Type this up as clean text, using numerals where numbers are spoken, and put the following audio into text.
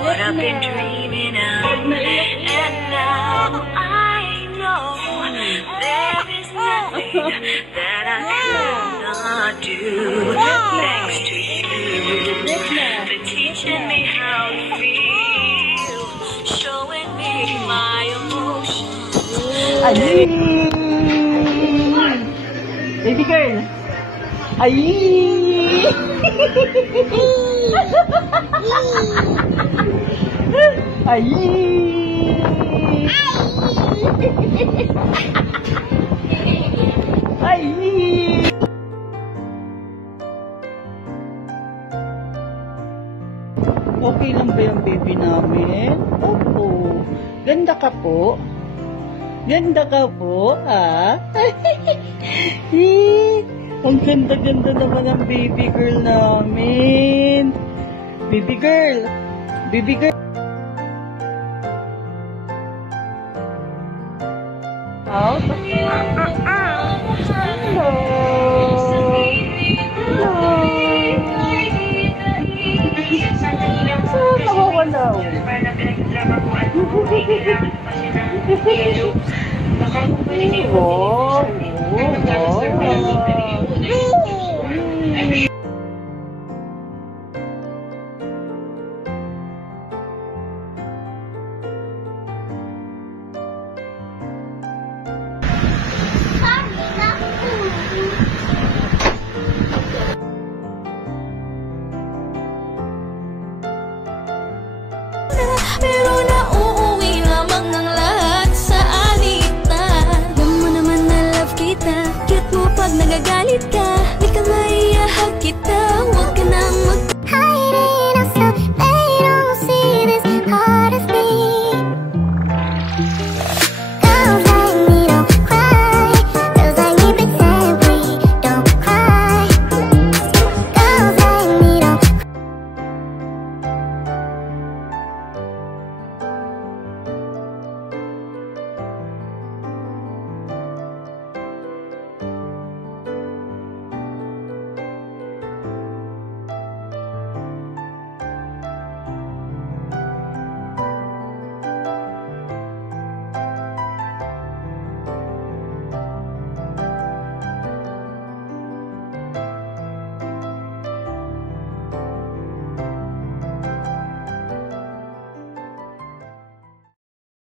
what I've been dreaming of. And now I know there is nothing that I cannot do. Thanks to you for teaching me how to feel, showing me my emotions. Ay! Baby girl! Ay! Ay! Ay! Okay lang ba yung baby namin? Opo. Ganda ka po. Ganda ka po, ha? Ang ganda-ganda naman ang baby girl namin. Baby girl. Baby girl.